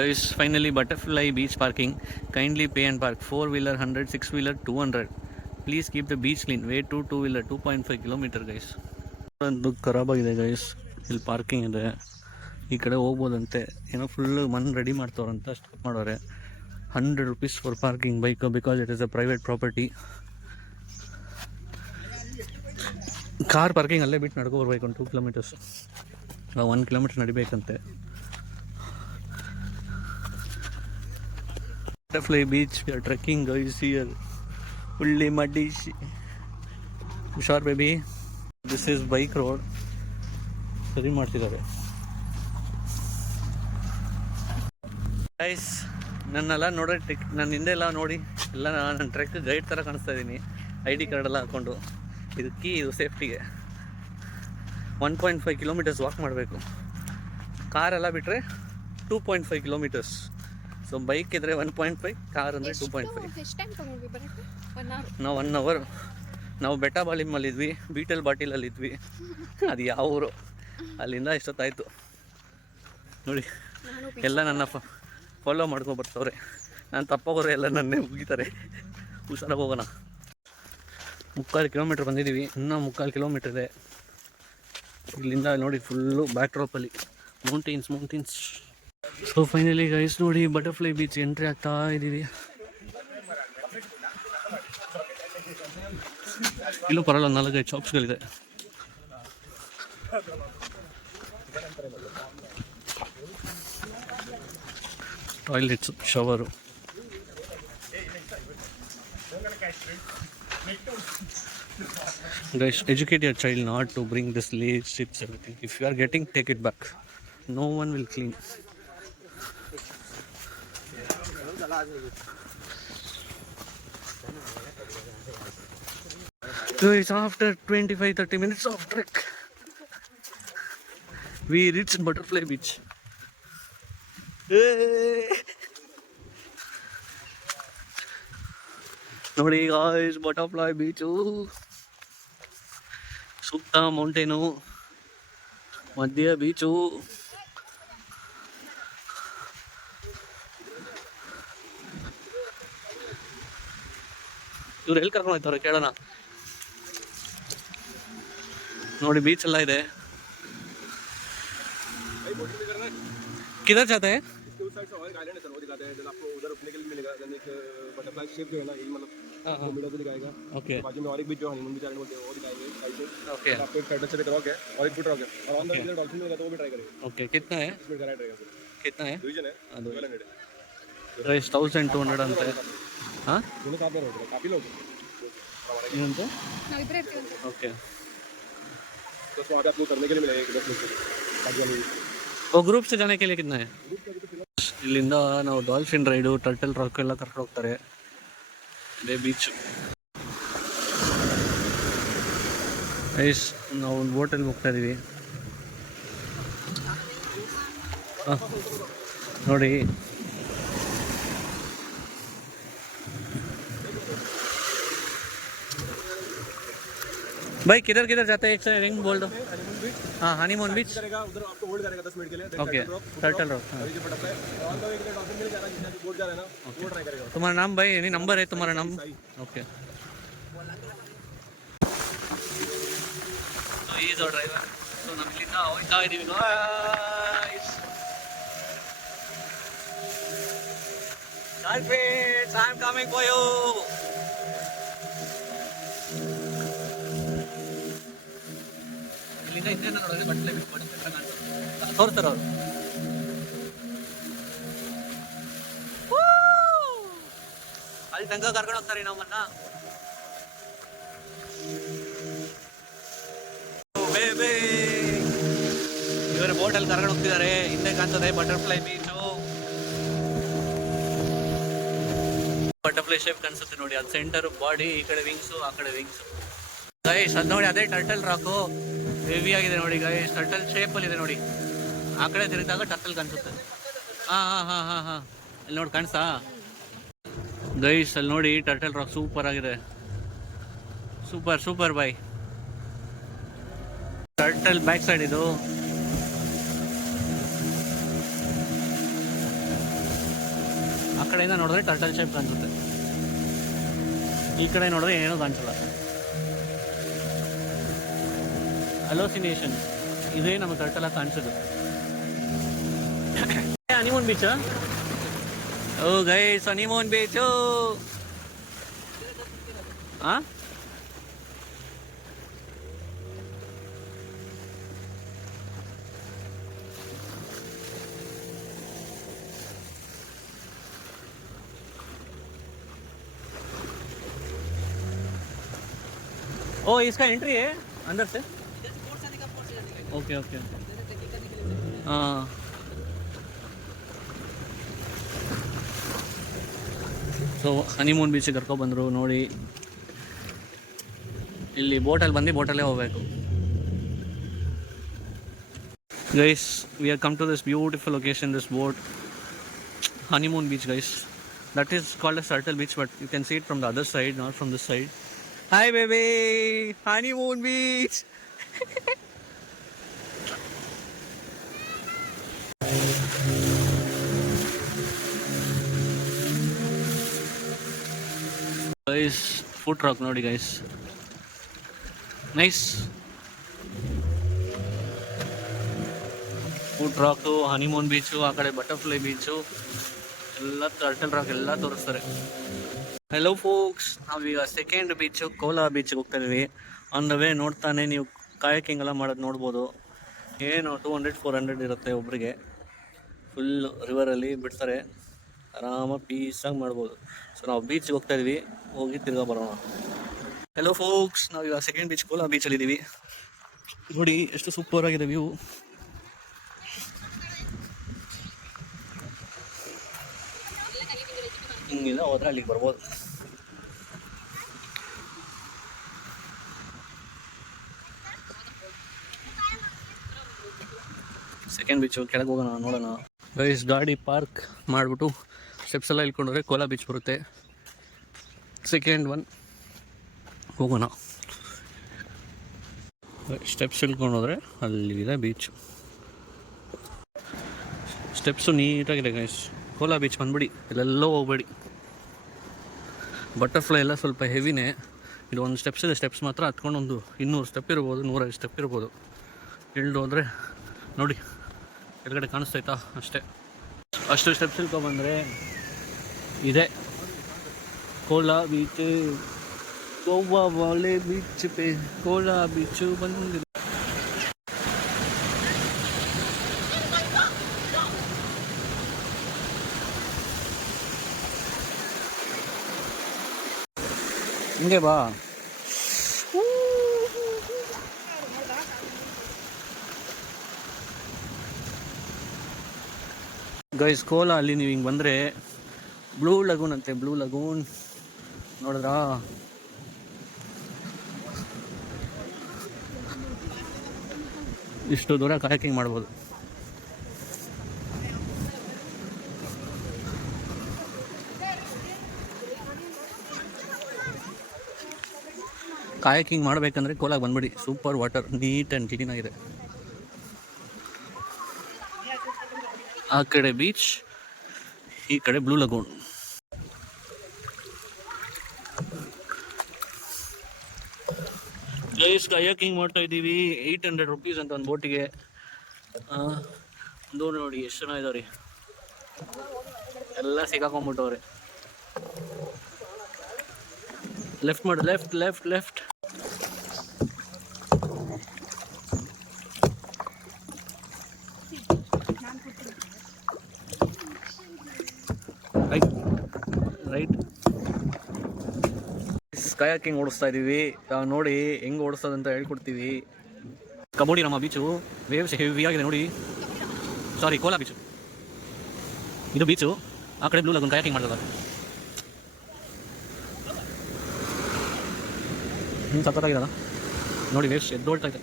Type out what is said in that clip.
Guys, finally Butterfly Beach parking. Kindly pay and park. 4-wheeler 100, 6-wheeler 200. Please keep the beach clean. Way to 2-wheeler 2.5 kilometer guys. ಒಂದು ಖರಾಬಾಗಿದೆ guys. ಇಲ್ಲಿ parking ಇದೆ, ಈ ಕಡೆ ಹೋಗ್ಬೋದಂತೆ. ಏನೋ full ಮಣ್ಣು ready ಮಾಡ್ತವ್ರಂತ stop ಮಾಡೋರೆ. 100 rupees for parking bike because it is a private property. Car parking ಅಲ್ಲೇ ಬಿಟ್ಟು ನಡ್ಕೊ ಬರ್ಬೇಕು. ಒಂದು 2 kilometers 1 kilometer ನಡಿಬೇಕಂತೆ. Butterfly Beach, we are trekking guys here. Fully muddy. Sure baby. This is bike road. ಸರಿ ಮಾಡ್ತಿದ್ದಾರೆ guys. ನನ್ನೆಲ್ಲ ನೋಡೋಕೆ ನನ್ನ ಹಿಂದೆ ಎಲ್ಲ ನೋಡಿ ಎಲ್ಲ ನಾನು ಟ್ರೆಕ್ ಗೈಡ್ ಥರ ಕಾಣಿಸ್ತಾ ಇದ್ದೀನಿ. ID ಕಾರ್ಡ್ ಎಲ್ಲ ಹಾಕ್ಕೊಂಡು. ಇದು ಕೀ, ಇದು ಸೇಫ್ಟಿಗೆ. 1.5 kilometers ವಾಕ್ ಮಾಡಬೇಕು. ಕಾರೆಲ್ಲ ಬಿಟ್ಟರೆ 2.5 kilometers. ಸೊ ಬೈಕ್ ಇದ್ರೆ 1.5, ಕಾರ್ ಅಂದರೆ 2.5. ನಾವು 1 hour. ನಾವು ಬೆಟ್ಟಬಾಳಿಮಲ್ಲಿದ್ವಿ, ಬೀಟಲ್ ಬಾಟಿಲಲ್ಲಿದ್ವಿ. ಅದು ಯಾವ ಊರು, ಅಲ್ಲಿಂದ ಇಷ್ಟೊತ್ತಾಯಿತು ನೋಡಿ. ಎಲ್ಲ ನನ್ನ ಫಾಲೋ ಮಾಡ್ಕೊಂಡು ಬರ್ತವ್ರೆ. ನಾನು ತಪ್ಪಾಗೋರೆ ಎಲ್ಲ ನನ್ನೇ ಮುಗಿತಾರೆ. ಹುಷಾರಾಗಿ ಹೋಗೋಣ. 3/4 kilometer ಬಂದಿದ್ದೀವಿ, ಇನ್ನೂ 3/4 kilometer ಇದೆ. ಇಲ್ಲಿಂದ ನೋಡಿ ಫುಲ್ಲು ಬ್ಯಾಕ್ ಡ್ರಾಪಲ್ಲಿ ಮೌಂಟೇನ್ಸ್. ಸೊ ಫೈನಲಿ ಗೈಸ್ ನೋಡಿ ಬಟರ್ಫ್ಲೈ ಬೀಚ್ ಎಂಟ್ರಿ ಆಗ್ತಾ ಇದ್ದೀವಿ. ಇಲ್ಲೂ ಪರಲ್ಲ 4-5 ಶಾಪ್ಸ್ಗಳಿದೆ. Toilets, shower. Guys, educate your child not to bring this lace, chips, everything. If you are getting, take it back. No one will clean. So it's after 25-30 minutes of trek, we reached Butterfly Beach. ನೋಡಿ guys, Butterfly Beach. ಸುತ್ತ mountain, ಮಧ್ಯ beach. ಇವ್ರು ಎಲ್ಲಿ ಕರ್ಕೊಂಡು ಹೋಗ್ತಾರೆ ಕೇಳೋಣ. ನೋಡಿ beach ಎಲ್ಲ ಇದೆ. किधर जाते हैं? उस साइड से और आइलैंड है सर, वो दिखाते हैं. जब आपको उधर रुकने के लिए मिलेगा, देन एक बटरफ्लाई शेप जो है ना, ये मतलब वो मिडल से दिखाएगा. ओके. बाजू में और एक बीच जो हनीमून बीच आइलैंड बोलते हैं, वो दिखाएंगे साइड से. ओके. आपको एक पैडल से रॉक है और एक फुट रॉक है, और ऑन द वे डॉल्फिन मिलेगा तो वो भी ट्राई करेंगे. ओके. कितना है इसमें? कराइट रहेगा सर. कितना है? डिवीजन है 1200 है. रईस 1200 ಅಂತ. ಹಾಂ, दोनों साथ में रहोगे, काफी लोग ಏನಂತ ನಾವು ಇಬ್ಬರೇ ಇರ್ತೀವಿ. ಓಕೆ. तो वहाँ पे आपको करने के लिए मिलेगा 10 मिनट. वो ग्रुप से जाने के लिए कितना है? ಇಲ್ಲಿಂದ ನಾವು ಡಾಲ್ಫಿನ್ ರೈಡು, ಟರ್ಟಲ್ ರಾಕ್ ಎಲ್ಲ ಕರ್ಕೊಂಡು ಹೋಗ್ತಾರೆ. ಇದೇ ಬೀಚ್. ಐಸ್ ನಾವು ಒಂದು ಬೋಟಲ್ಲಿ ಹೋಗ್ತಾ ಇದ್ದೀವಿ ನೋಡಿ. भाई किधर किधर जाते हैं? एक से रिंग बोल दो. हाँ, हनीमून बीच करेगा उधर, आपको होल्ड करेगा 10 मिनट के लिए. ओके. Turtle rock. तुम्हारा नाम भाई, नहीं नंबर है तुम्हारा नाम? Okay. So he is our driver. So ನಾವು ಇಲ್ಲಿಂದ ಹೋಗ್ತಾ ಇದ್ದೀವಿ guys. Dolphins, I am coming for you. ಇಲ್ಲಿಂದ ಹಿಂದೆ ನೋಡಿದ್ರೆ ಬಟ್ಲೆ ಬಿಟ್ಟು ತೋರ್ತಾರೆ ಅವರು. ಅಲ್ಲಿ ತನಕ ಕರ್ಕೊಂಡು ಹೋಗ್ತಾರೆ ನಮ್ಮನ್ನ. ಇವರು ಬೋಟಲ್ಲಿ ಕರ್ಕೊಂಡು ಹೋಗ್ತಿದ್ದಾರೆ. ಹಿಂದೆ ಕಾಣ್ತದೆ ಬಟರ್ಫ್ಲೈ ಬೀಚು. ಬಟರ್ಫ್ಲೈ ಶೇಪ್ ಕಾಣಿಸುತ್ತೆ ನೋಡಿ. ಅದು ಸೆಂಟರ್ ಬಾಡಿ, ಈ ಕಡೆ ವಿಂಗ್ಸು, ಆ ಕಡೆ ವಿಂಗ್ಸು. ಗೈಸ್ ಅದು ನೋಡಿ, ಅದೇ ಟರ್ಟಲ್ ರಾಕು. ಹೆವಿ ಆಗಿದೆ ನೋಡಿ ಗೈಸ್. ಟರ್ಟಲ್ ಶೇಪಲ್ಲಿ ಇದೆ ನೋಡಿ. ಆ ಕಡೆ ತಿರುಗಿದಾಗ ಟರ್ಟಲ್ ಕಾಣಿಸುತ್ತೆ. ಹಾಂ ಇಲ್ಲಿ ನೋಡಿ ಕಾಣಿಸ್ತಾ ಗೈಸ್? ಅಲ್ಲಿ ನೋಡಿ ಟರ್ಟಲ್ ರಾಕ್ ಸೂಪರ್ ಆಗಿದೆ. ಸೂಪರ್ ಬಾಯ್. ಟರ್ಟಲ್ ಬ್ಯಾಕ್ ಸೈಡ್ ಇದು. ಆ ಕಡೆಯಿಂದ ನೋಡಿದ್ರೆ ಟರ್ಟಲ್ ಶೇಪ್ ಕಾಣಿಸುತ್ತೆ, ಈ ಕಡೆ ನೋಡಿದ್ರೆ ಏನೂ ಕಾಣಿಸಲ್ಲ. ಅಲೋಸಿನೇಷನ್, ಇದೇ ನಮಗೆ ಟರ್ಟಲ್ ಕಾಣಿಸೋದು. Honeymoon beach. Oh guys, honeymoon beach. ಹಾಂ, ओ इसका एंट्री है अंदर से? ओके ओके, हाँ. ಸೊ ಹನಿಮೂನ್ ಬೀಚಿಗೆ ಕರ್ಕೊಬಂದರು ನೋಡಿ. ಇಲ್ಲಿ ಬೋಟಲ್ಲಿ ಬಂದು ಬೋಟಲ್ಲೇ ಹೋಗಬೇಕು. Guys, we are come to this beautiful location, this boat, honeymoon beach guys. That is called as Turtle Beach, but you can see it from the other side, not from this side. Hi baby, honeymoon beach. Guys, food truck nodi guys. Nice. Food truck, honeymoon beach, ಆ ಕಡೆ butterfly beach, ಎಲ್ಲ turtle rock ಎಲ್ಲ ತೋರಿಸ್ತಾರೆ. Hello forks, ನಾವೀಗ second beach Cola ಬೀಚಿಗೆ ಹೋಗ್ತಾ ಇದೀವಿ. On the way ನೋಡ್ತಾನೆ ನೀವು ಕಾಯಕಿಂಗ್ ಎಲ್ಲ ಮಾಡೋದು ನೋಡ್ಬೋದು. ಏನು 200-400 ಇರುತ್ತೆ ಒಬ್ಬರಿಗೆ. ಫುಲ್ ರಿವರಲ್ಲಿ ಬಿಡ್ತಾರೆ, ಆರಾಮಾಗಿ ಪೀಸಾಗಿ ಮಾಡ್ಬೋದು. ಸೊ ನಾವು ಬೀಚ್ಗೆ ಹೋಗ್ತಾ ಇದೀವಿ, ಹೋಗಿ ತಿರ್ಗಾ ಬರೋಣ. ಹೆಲೋ ಫೋಕ್ಸ್, ನಾವೀಗ ಸೆಕೆಂಡ್ ಬೀಚ್ ಕೋಲಾ ಬೀಚಲ್ಲಿದ್ದೀವಿ. ನೋಡಿ ಎಷ್ಟು ಸೂಪರ್ ಆಗಿದೆ ವ್ಯೂ. ಹಿಂಗಿಲ್ಲ ಹೋದ್ರೆ ಅಲ್ಲಿಗೆ ಬರ್ಬೋದು. ಸೆಕೆಂಡ್ ಬೀಚು ಕೆಳಗೆ ಹೋಗೋಣ, ನೋಡೋಣ. ಗೈಸ್, ಗಾಡಿ ಪಾರ್ಕ್ ಮಾಡಿಬಿಟ್ಟು ಸ್ಟೆಪ್ಸ್ ಎಲ್ಲ ಇಳ್ಕೊಂಡ್ರೆ ಕೋಲಾ ಬೀಚ್ ಬರುತ್ತೆ. ಸೆಕೆಂಡ್ ಒನ್ ಹೋಗೋಣ. ಸ್ಟೆಪ್ಸ್ ಇಳ್ಕೊಂಡೋದ್ರೆ ಅಲ್ಲಿದೆ ಬೀಚು. ಸ್ಟೆಪ್ಸು ನೀಟಾಗಿದೆ ಗೈಸ್. ಕೋಲಾ ಬೀಚ್ ಬಂದ್ಬಿಡಿ, ಇಲ್ಲೆಲ್ಲೋ ಹೋಗ್ಬೇಡಿ. ಬಟರ್ಫ್ಲೈ ಎಲ್ಲ ಸ್ವಲ್ಪ ಹೆವಿನೇ. ಇದು ಒಂದು ಸ್ಟೆಪ್ಸ್ ಇದೆ, ಸ್ಟೆಪ್ಸ್ ಮಾತ್ರ ಹತ್ಕೊಂಡು ಒಂದು 200 ಸ್ಟೆಪ್ ಇರ್ಬೋದು, 150 ಸ್ಟೆಪ್ ಇರ್ಬೋದು. ಇಳ್ದು ಹೋದರೆ ನೋಡಿ ಕೆಳಗಡೆ ಕಾಣಿಸ್ತೈತಾ, ಅಷ್ಟೇ. ಅಷ್ಟು ಸ್ಟೆಪ್ಸ್ ಇಳ್ಕೊಬಂದರೆ ಇದೆ ಕೋಲಾ ಬೀಚ್. ಗೋವಾ ವಾಲೆ ಬೀಚ್ ಪೇ ಕೋಲಾ ಬೀಚು ಬಂದಿದೆ. ಹಿಂಗೆ ಬಾ. ಗೈಸ್, ಕೋಲಾ ಅಲ್ಲಿ ನೀವು ಹಿಂಗೆ ಬಂದರೆ ಬ್ಲೂ ಲಗೂನ್ ಅಂತೆ, ಬ್ಲೂ ಲಗೂನ್ ನೋಡಿದ್ರಾ? ಇಷ್ಟು ದೂರ ಕಾಯಕಿಂಗ್ ಮಾಡ್ಬೋದು. ಕಾಯಕಿಂಗ್ ಮಾಡಬೇಕಂದ್ರೆ ಕೋಲಾಗೆ ಬಂದ್ಬಿಡಿ. Super water, neat and clean ಆಗಿದೆ. ಆ ಕಡೆ ಬೀಚ್, ಈ ಕಡೆ ಬ್ಲೂ ಲಗೂನ್. ಪ್ಲೇಸ್ ಕಾಯಕಿಂಗ್ ಮಾಡ್ತಾ ಇದ್ದೀವಿ. 800 ರುಪೀಸ್ ಅಂತ ಒಂದು ಬೋಟಿಗೆ. ದೂರ ನೋಡಿ ಎಷ್ಟು ಜನ ಇದಾವ್ರಿ, ಎಲ್ಲ ಸಿಕ್ಕಾಕೊಂಡ್ಬಿಟ್ಟವ್ರೆ. ಲೆಫ್ಟ್ ಮಾಡು, left left left. Right. Kayaking ಓಡಿಸ್ತಾ ಇದ್ದೀವಿ. ನೋಡಿ ಹೆಂಗೆ ಓಡಿಸ್ತದಂತ ಹೇಳ್ಕೊಡ್ತೀವಿ. ಕಬೋಡಿ ನಮ್ಮ ಬೀಚು, ವೇವ್ಸ್ ಹೆವಿ ಆಗಿದೆ ನೋಡಿ. ಸಾರಿ, ಕೋಲಾ ಬೀಚು ಇದು. ಬೀಚು ಆ ಕಡೆ ಬ್ಲೂ ಲಗೂನ್ ಕಾಯಾಕಿಂಗ್ ಮಾಡಿದಾಗ ಸಖತ್ತಾಗಿರೋದ ನೋಡಿ. ವೇವ್ಸ್ ಎದ್ದೋಳ್ತಾ ಇದೆ.